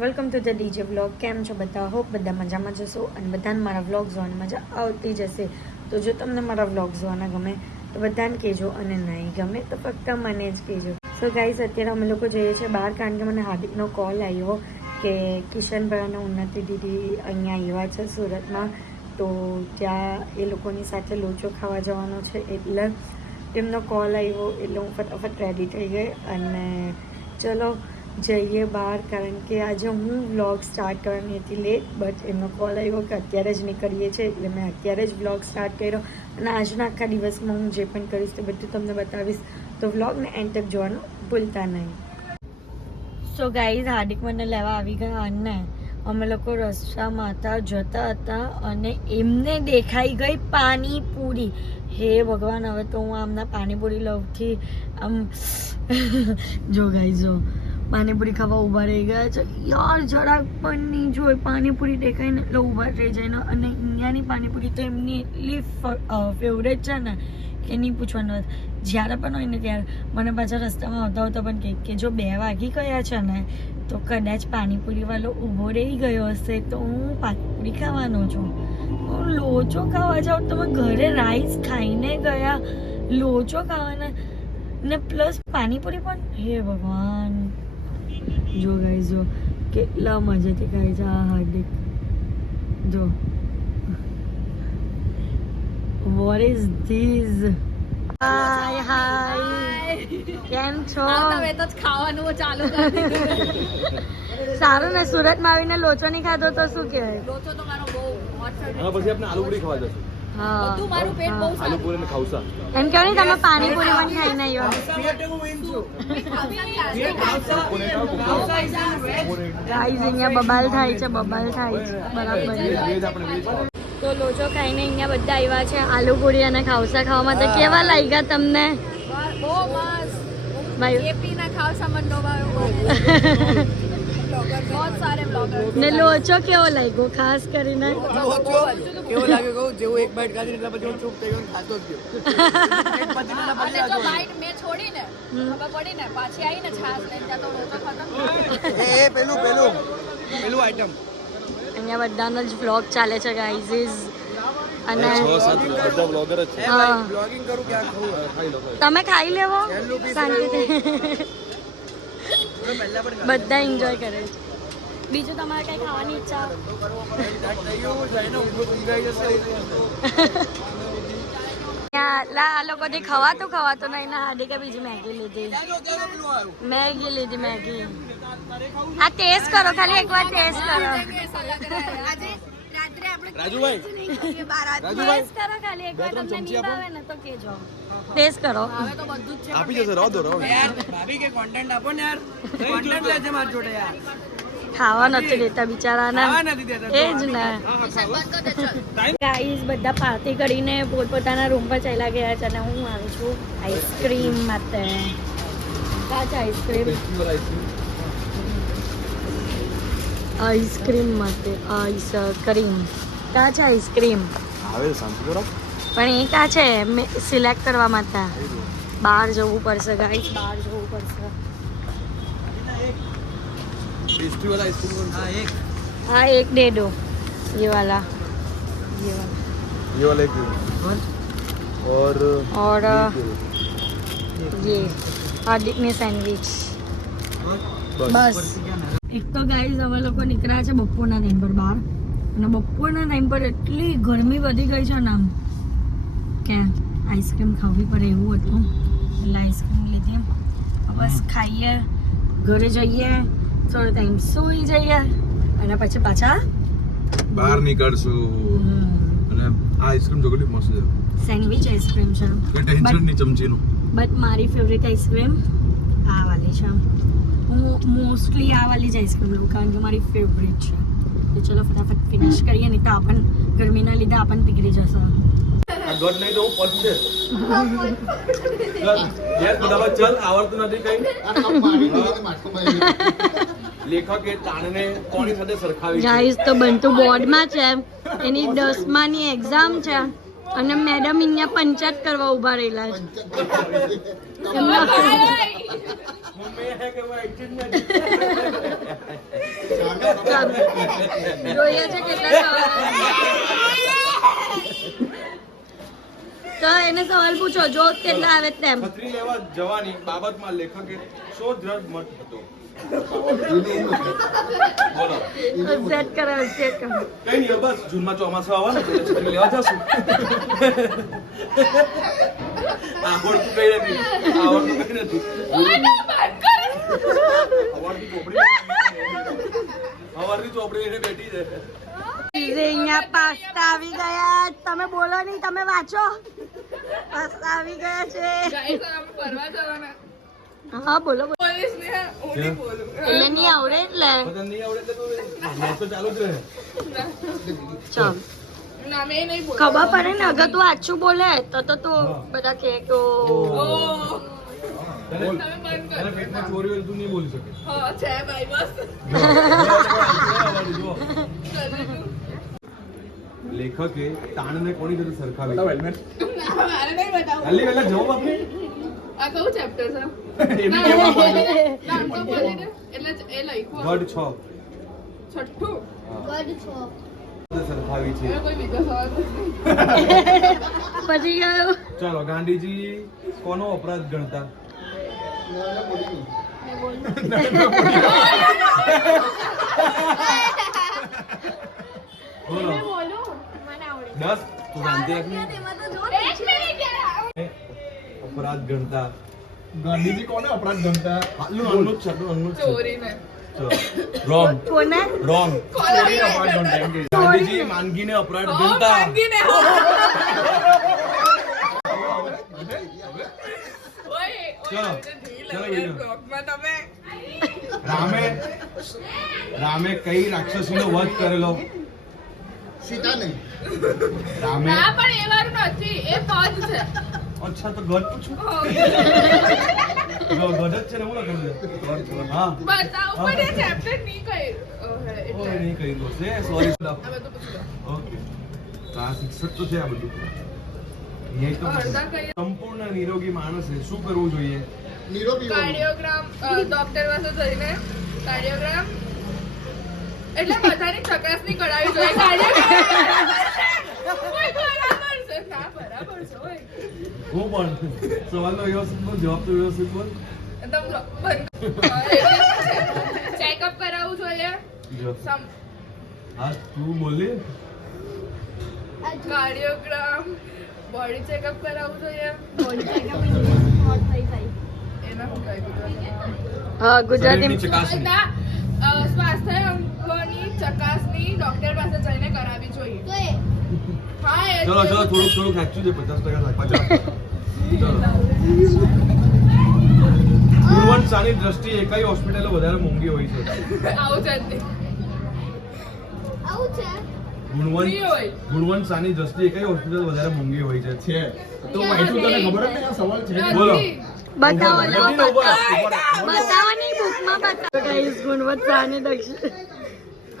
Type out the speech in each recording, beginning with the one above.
Welcome to the DJ vlog. કેમ છો બધા? હોપ બધા મજામાં જશો અને બધાને મારા વ્લોગ જોવાની મજા આવતી જશે. તો જો તમને મારા વ્લોગ જોવાના ગમે તો બધાને કહેજો અને નહીં ગમે તો ફક્ત મને જ કહેજો. સો ગાઈઝ, અત્યારે અમે લોકો જઈએ છીએ બહાર કારણ કે મને હાર્દિકનો કોલ આવ્યો કે કિશનભાઈ અને ઉન્નતિ દીદી અહીંયા આવ્યા છે સુરતમાં, તો ત્યાં એ લોકોની સાથે લોચો ખાવા જવાનો છે. એટલે તેમનો કોલ આવ્યો એટલે હું ફટાફટ રેડી થઈ ગઈ અને ચલો જઈએ બહાર, કારણ કે આજે હું વ્લોગ સ્ટાર્ટ કરવાની હતી લેટ, બટ એમનો કોલ આવ્યો કે અત્યારે જ નીકળીએ છીએ એટલે મેં અત્યારે જ વ્લોગ સ્ટાર્ટ કર્યો. અને આજના આખા દિવસમાં હું જે પણ કરીશ તે બધું તમને બતાવીશ, તો વ્લોગને એન્ડ તક જોવાનું ભૂલતા નહીં. સો ગાઈઝ, હાર્દિક મને લેવા આવી ગયા અને અમે લોકો રસ્તામાં જતા હતા અને એમને દેખાઈ ગઈ પાણીપુરી. હે ભગવાન, હવે તો હું આમના પાણીપુરી લવથી આમ જો ગાઈઝ, જો પાણીપુરી ખાવા ઊભા રહી ગયા છે યાર. જરાક પણ નહીં જોઈ પાણીપુરી દેખાય ને એટલે ઊભા થઈ જાય ને. અને અહીંયાની પાણીપુરી તો એમની એટલી ફેવરેટ છે ને કે નહીં પૂછવાનું વાત. જ્યારે પણ હોય ને ત્યારે મને પાછા રસ્તામાં આવતા આવતા પણ કે જો 2 વાગી ગયા છે ને તો કદાચ પાણીપુરીવાળો ઊભો રહી ગયો હશે તો હું પાણીપુરી ખાવાનો છું. હું લોચો ખાવા જાઉં, તમે ઘરે રાઈસ ખાઈને ગયા, લોચો ખાવાના ને પ્લસ પાણીપુરી પણ. હે ભગવાન, જો ગાઈઝ, જો કેટલા મજાથી ખાય છે આ હાર્દિક. જો વોટ ઇઝ ધીસ? હાય હાય, કેમ છો? તમે તો ખાવાનું ચાલુ કરી સારું ને, સુરતમાં આવીને લોચો નહીં ખાધો તો શું કહેવાય? લોચો તો મારો બહુ હોટ ફેવરિટ. હા, પછી આપણે આલુ પૂરી ખાવા જશે. હા, બધું મારું પેટ બહુ આલુ સારું. પૂરી અને ખાવસા. એમ કહો ને તમે પાણીપુરી પણ ખાઈને આવ્યો. ગાઈઝ, અહીંયા બબાલ થાય છે, બબાલ થાય છે બરાબર. વેજ આપણે વેજ ખાવા. તો લોચો ખાઈને અહીંયા બધા આવ્યા છે આલુ પૂરી અને ખાવસા ખાવામાં. તો કેવા લાગ્યા તમને? બહુ મસ્ત. ભાઈ કેપી ના ખાવસા મંડો બહુ સારે બ્લોગર. ને લોચો કેવો લાગ્યો ખાસ કરીને? કેવો લાગે કહું, જેવું એક બાઈટ ખાધી એટલે પછી હું ચૂપ થઈ ગયો ને ખાતો જ ગયો. અને જો બાઈટ મેં છોડીને ખબર પડી ને પાછી આવીને છાસ લઈને ત્યાં તો લોચો ખતમ. એ પેલું આઈટમ અહીંયા બધાનો જ વ્લોગ ચાલે છે ગાઈઝ. અને 6-7 બધા બ્લોગર જ છે. હા, બ્લોગિંગ કરું કે આ ખાવું ખાઈ લો. તમે ખાઈ લેવો છેલ્લું piece શાંતિથી. પહેલા પણ બધા એન્જોય કરે છે. બીજું તમારે કઈ ખાવાની ઈચ્છા? થઈ ગયું છે ને, ઊંઘો ઊંઘાઈ જશે. આ લોકોથી ખવાતું નહીં ને હાર્દિકે બીજી મેગી લીધી. મેગી. આ ટેસ્ટ કરો, ખાલી એકવાર ટેસ્ટ કરો. રાજુભાઈ, ટેસ્ટ કરો ખાલી એકવાર, તમને નહીં ભાવે ને તો કહેજો. ટેસ્ટ કરો. હવે તો બધું જ છે. આપી જશે. રહો દો. યાર ભાભી કે કોન્ટેન્ટ આપો ને યાર. કોન્ટેન્ટ લે છે મારી જોડે યાર. ખાવા નથી દેતા બિચારાના. ખાવા નથી દેતા. એ જ ને. ગાઈઝ, બધા પાર્ટી કરીને પોતપોતાના રૂમ પર ચાલ્યા ગયા છે અને હું આવી છું આઈસ્ક્રીમ માટે. કાચ આઈસ્ક્રીમ માટે. આઈસ્ક્રીમ કાચ આઈસ્ક્રીમ આવે શાંતિ કરો. પણ એ કા છે સિલેક્ટ કરવા માટે બહાર જવું પડશે ગાઈઝ, બહાર જવું પડશે. टेस्टी वाला आइसक्रीम. હા એક हाँ एक दे दो ये वाला ये वाला एक और ये हार्दिक ने सैंडविच. બસ. એક તો ગાઈઝ અમે લોકો નીકળ્યા છે બપોરના ટાઈમ પર બહાર, અને બપોરના ટાઈમ પર એટલી ગરમી વધી ગઈ છે ને આમ કે આઈસ્ક્રીમ ખાવી પડે એવું હતું એટલે આઈસ્ક્રીમ લીધી. બસ ખાઈએ, ઘરે જઈએ, થોડો ટાઈમ સૂઈ જઈએ અને પછી પાછા બહાર નીકળશું. અને આ આઈસ્ક્રીમ જો કેટલી મસ્ત છે. સેન્ડવિચ આઈસ્ક્રીમ છે. એ ટેન્શન ની ચમચીનું. બટ મારી ફેવરેટ આઈસ્ક્રીમ આ વાલી છે. હું મોસ્ટલી આ વાલી જ આઈસ્ક્રીમ લઉં કારણ કે મારી ફેવરેટ છે. તો ચલો ફટાફટ ફિનિશ કરીએ, નહીં તો આપણને ગરમીના લીધે આપણને પીગળી જશે. આ ગટ નહીં તો હું પડશે. યાર ફટાફટ ચાલ, આવડતું નથી કઈ. લેખકે તાણને કોની સાથે સરખાવી છે? ગાઈઝ, તો બંટુ બોર્ડમાં છે, એની 10માની એક્ઝામ છે અને મેડમ અહીંયા પંચાયત કરવા ઊભા રહેલા છે. જોઈએ છે કેટલા તો એને સવાલ પૂછો જો કેટલા આવે તેમ છત્રી લેવા જવાની બાબતમાં લેખકે શો દ્રઢ મત હતો? બોલો. સેટ કરાવે સેટ કરાવે કઈ નહીં બસ જૂનમાં ચોમાસું આવવાનું છે એટલે છત્રી લેવા જશું. આવડતું કઈ નથી. સવારની ચોપડી એને બેઠી છે. અહીંયા પાસ્તા આવી ગયા તમે બોલો નહીં તમે વાંચો પાસ્તા આવી ગયા છે ફરવા જવાના હા બોલો બોલો પોલીસ ને હું નહીં બોલું એને નહીં આવડે એટલે બધા નહીં આવડે એટલે તો ચાલુ જ રહે. ચાલ ના મેં નહીં બોલું ખબર પડે ને અગર તું આછું બોલે તો બધા કે ઓહ તને તમે બંધ કરો. તને પેટમાં ચોરી હોય તો તું નહીં બોલી શકે. હા છે ભાઈ બસ જો. લેખકે તાણને કોની સાથે સરખાવી? ના મારે નહીં બતાવું જલ્દી વહેલા જવાબ આપે. આ કયું ચેપ્ટર છે એ બી કહેવા માંગે. નામ તો બોલી દે એટલે એ લખ્યું ગઢ 6 છઠ્ઠું સરખાવી છે. હવે કોઈ બીજો સવાલ પૂછ. પછી ગયો ચાલો ગાંધીજી કોનો અપરાધ ગણતા? બોલો 10 તું શાંતિ રાખને. એક મિનિટ યાર. અપરાધ ગણતા ગાંધીજી કોને અપરાધ ગણતા? આટલું અનનું જ છે, આટલું અનનું જ છે. ચોરીને રોંગ કોને રોંગ. ચોરી અપરાધ ગણતા એમ કે. ગાંધીજી માંગીને અપરાધ ગણતા. માંગીને ઓય ચલો, ચલો બીજો. બ્લોગમાં તમે રામે કઈ રાક્ષસીનો વધ કરેલો? સીતા નહીં. રામે ના પણ એ વાર નથી એ પદ છે અચ્છા તો ગઢ પૂછું. ગઢ જ છે ને હું લખું છું. હા બતાવો પણ એ ચેપ્ટર નહીં કર્યું ઓય એટલે નહીં કહી દો છે સોરી. આ બધું પૂછી લો. ઓકે તો આ શિક્ષક તો છે આ બધું. અહીં તો અડધા કઈ સંપૂર્ણ નિરોગી માણસે શું કરવું જોઈએ? નિરોગી હોવું. કાર્ડિયોગ્રામ ડોક્ટર પાસે જઈને કાર્ડિયોગ્રામ એટલે બધાની ચકાસણી કરાવી જોઈએ કાર્ડિયોગ્રામ કોઈ બરાબર છે ના બરાબર છે ઓય હું પણ સવાલનો વ્યવસ્થિત બોલ, જવાબ તો વ્યવસ્થિત બોલ. એકદમ ચેકઅપ કરાવવું જોઈએ જો. સમ- હા તું બોલે કાર્ડિયોગ્રામ બોડી ચેકઅપ કરાવવું જોઈએ એના હું કહી દીધું હા ગુજરાતી શરીરની ચકાસણી. ના સ્વાસ્થ્ય અંગોની ચકાસણી ડોક્ટર પાસે જઈને કરાવવી જોઈએ હા એ ચલો ચલો થોડુંક સાચું છે 50% સાચું. ચલો ગુણવંત શાની દ્રષ્ટિએ કઈ હોસ્પિટલો વધારે મોંઘી હોય છે? આવું જ હતી ગુણવંત ગુણવંત શાની દ્રષ્ટિએ કઈ હોસ્પિટલ વધારે મોંઘી હોય છે? છે તો વાંચ્યું તને ખબર જ નહીં આ સવાલ છે. બોલો. બતાવો લો નથી ને ઉપર. બતાવો નહીં બુકમાં બતાવો ગાઈસ ગુણવત્ત સાની દક્ષ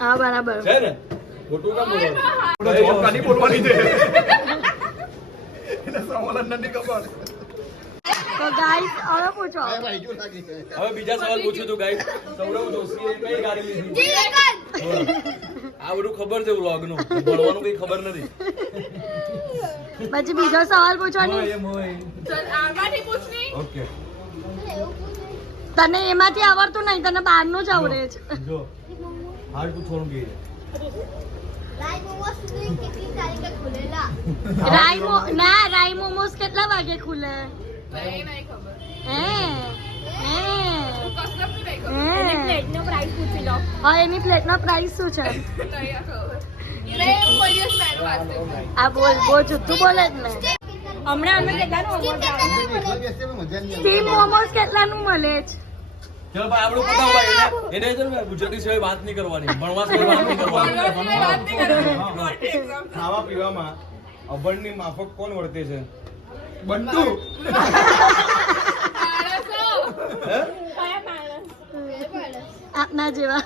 હા બરાબર છે ને ખોટું કામ બોલો. જવાબ કાઢી બોલવાની છે. એને સવાલ જ નથી ખબર. તો ગાઈસ હવે પૂછો આ વાંચ્યું લાગી છે. હવે બીજા સવાલ પૂછ્યું તું ગાઈસ. સૌરવ જોશીએ કઈ ગાડી લીધી? બોલો. આ બધું ખબર છે વ્લોગનું, ભણવાનું કઈ ખબર નથી. પછી બીજો સવાલ પૂછવાની મોય, મોય. ચાલ આમાંથી પૂછની ઓકે તને એમાંથી આવડતું નહીં તને બહારનું જ આવડે છે જો હાલ પૂછવાનું કે રાઈ મોમોસ કેટલા વાગે ખુલે નહીં ખબર હે હે કસરત નહીં ખબર હે પ્લેટનો પ્રાઇસ પૂછી લો હા એની પ્લેટનો પ્રાઇસ શું છે નહીં ખબર રે હું કોઈ દિવસ મેનુ વાંચતી આ બોલ બહુ જુઠ્ઠું બોલે જ ને હમણાં અમે કેટલાનું એકલા બેસીને મજા નહીં આવે. સ્ટીમ મોમોસ કેટલાનું મળે છે ચલો ભાઈ આપણું પતાવો ભાઈ એને છે ને ગુજરાતી સિવાય વાત નહીં કરવાની, ભણવા સિવાય વાત નહીં કરવાની. વાત નહીં કરવાની. હા. મોટી exam. ખાવા પીવામાં અભણની માફક કોણ વર્તે છે? બંટુ માણસો. હે? કયા માણસ? આપના જેવા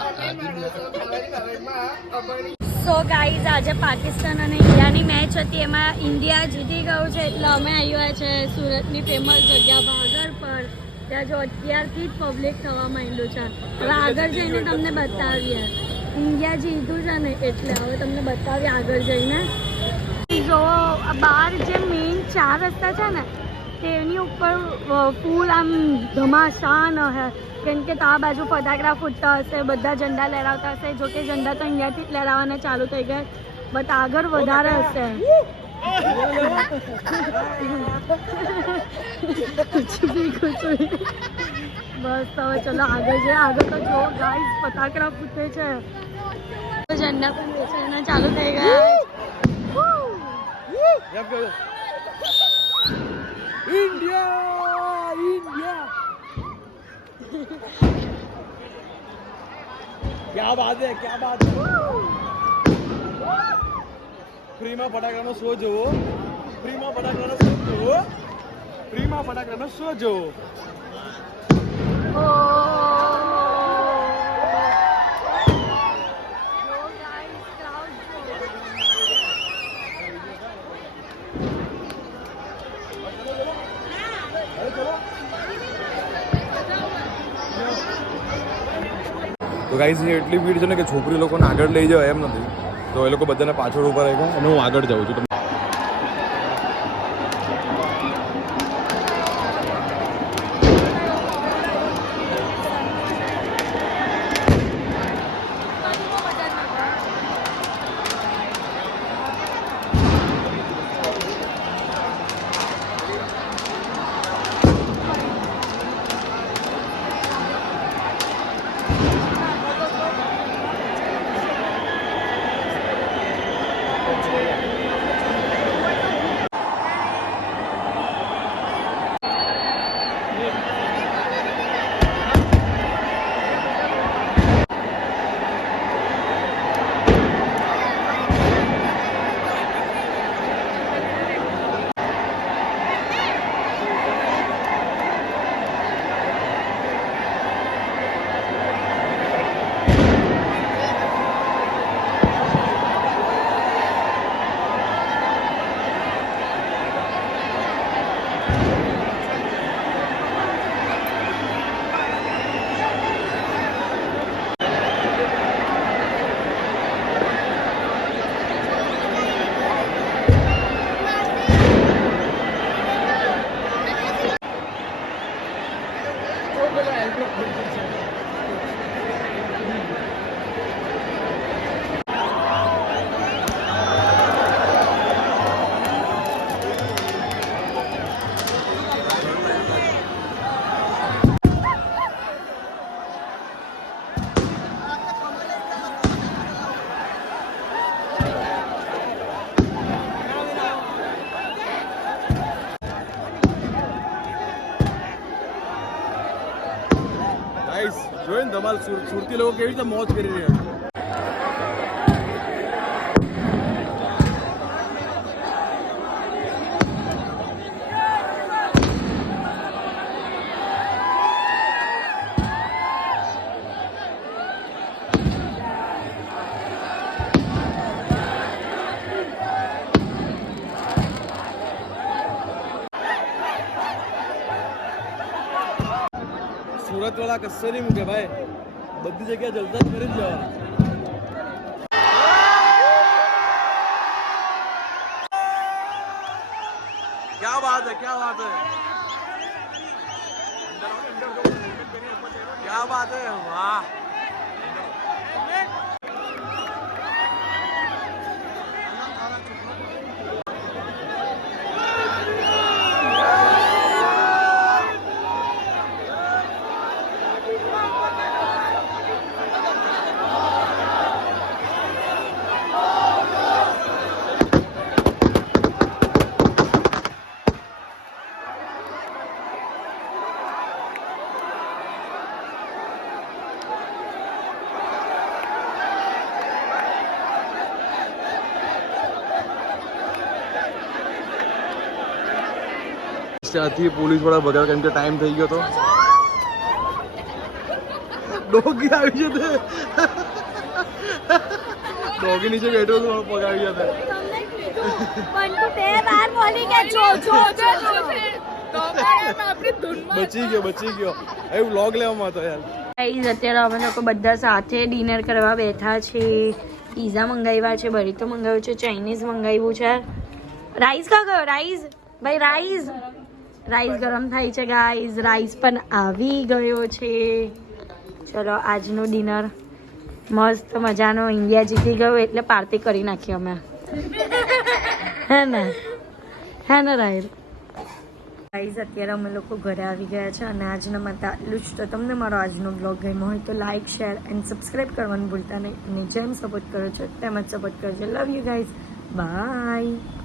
અભણ માણસો ખાવાની બાબતમાં અભણ. સો ગાઈઝ આજે પાકિસ્તાન અને ઇન્ડિયાની મેચ હતી એમાં ઇન્ડિયા જીતી ગયું છે એટલે અમે આવ્યા છે સુરતની ફેમસ જગ્યા ભાગર પર ત્યાં જો અત્યારથી જ પબ્લિક થવા માંડ્યું છે. હવે આગળ જઈને તમને બતાવીએ. ઇન્ડિયા જીતું છે ને એટલે હવે તમને બતાવીએ આગળ જઈને. જો બહાર જે મેઇન 4 રસ્તા છે ને તેની ઉપર ફૂલ આમ ધમાસાન હે, કેમ કે આ બાજુ ફટાકડા ફૂટતા હશે, બધા ઝંડા લહેરાવતા હશે. જો કે ઝંડા તો અહીંયાથી જ લહેરાવાના ચાલુ થઈ ગયા, બટ આગળ વધારે હશે. બસ હવે ચલો આગળ જઈએ. આગળ તો જો ગાઈસ ફટાકડા ફૂટે છે, ઝંડા પણ વેચાવાના ચાલુ થઈ ગયા. ઇન્ડિયા ઇન્ડિયા क्या बात है, क्या बात है. ફ્રીમાં ફટાકડાનો શો જોવો, ફ્રીમાં ફટાકડાનો શો જોવો, ફ્રીમાં ફટાકડાનો શો જોવો. તો ગાઈઝ એટલી ભીડ છે ને કે છોકરી લોકોને આગળ લઈ જાય એમ નથી, તો એ લોકો બધાને પાછળ ઉભા રાખ્યા અને હું આગળ જાઉં છું. જોઈને ધમાલ સુરતી લોકો કેવી રીતે મોજ કરી રહ્યા છે. સુરત વાળા કશે નહીં મૂકે ભાઈ, બધી જગ્યાએ જલસા જ કરી જ જવાના. क्या बात है, क्या बात है, क्या बात है, वाह. ત્યાંથી પોલીસ વાળા ભગાવ્યા કેમ કે ટાઈમ થઈ ગયો હતો. ડોગી આવી જતે, ડોગી નીચે બેઠો હતો, પગ આવી જતે. તો પણ આપણી ધૂનમાં બચી ગયો એવું વ્લોગ લેવામાં હતો યાર. ગાઈઝ અત્યારે અમે લોકો બધા સાથે ડિનર કરવા બેઠા છે. પીઝા મંગાવ્યા છે, બરીતો મંગાવ્યું છે, ચાઇનીઝ મંગાવ્યું છે. રાઈસ કા ગયો રાઈસ? ભાઈ રાઈસ ગરમ થાય છે ગાઈઝ. રાઈસ પણ આવી ગયો છે. ચલો આજનું ડિનર મસ્ત મજાનો. ઇન્ડિયા જીતી ગયો એટલે પાર્ટી કરી નાખી અમે. હે ને રાઈસ? ગાઈઝ અત્યારે અમે લોકો ઘરે આવી ગયા છે અને આજના માટે આટલું જ. તો તમને મારો આજનો બ્લોગ ગમ્યો હોય તો લાઇક શેર એન્ડ સબસ્ક્રાઈબ કરવાનું ભૂલતા નહીં. અને જેમ સપોર્ટ કરો છો તેમ જ સપોર્ટ કરજો. Love you guys. બાય.